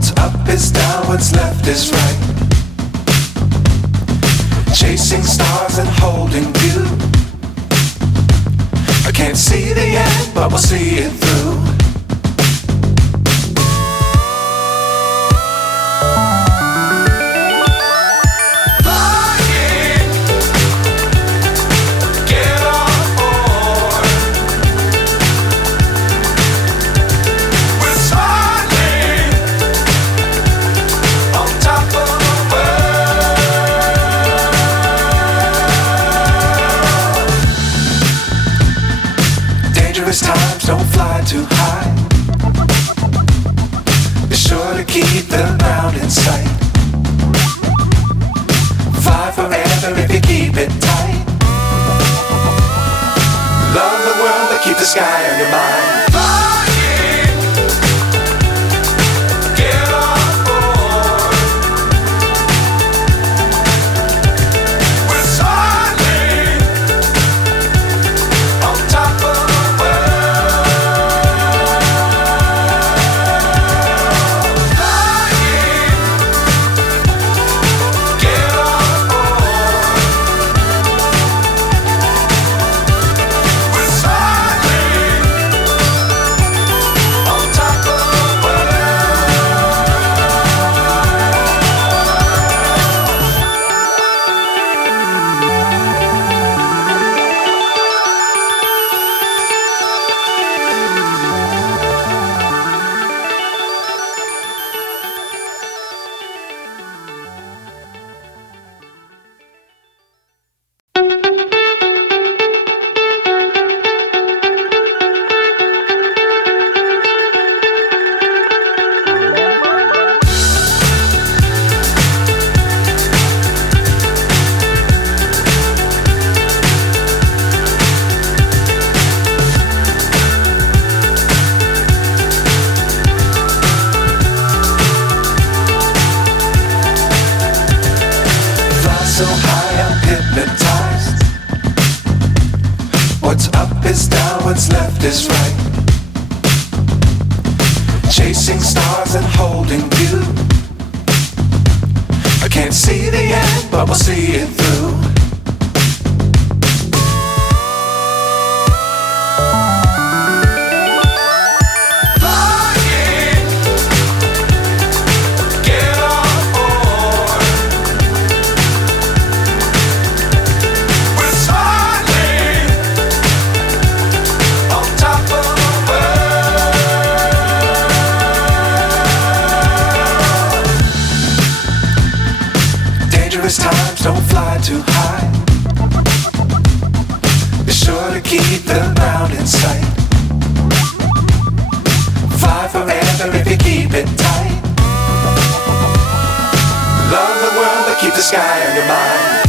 What's up is down, what's left is right. Chasing stars and holding you. I can't see the end, but we'll see it through. Times don't fly too high. Be sure to keep the ground in sight. Fly forever if you keep it tight. Love the world but keep the sky on your mind. So high I'm hypnotized. What's up is down, what's left is right. Chasing stars and holding you. I can't see the end, but we'll see it through. Times don't fly too high. Be sure to keep the ground in sight. Fly forever if you keep it tight. Love the world but keep the sky on your mind.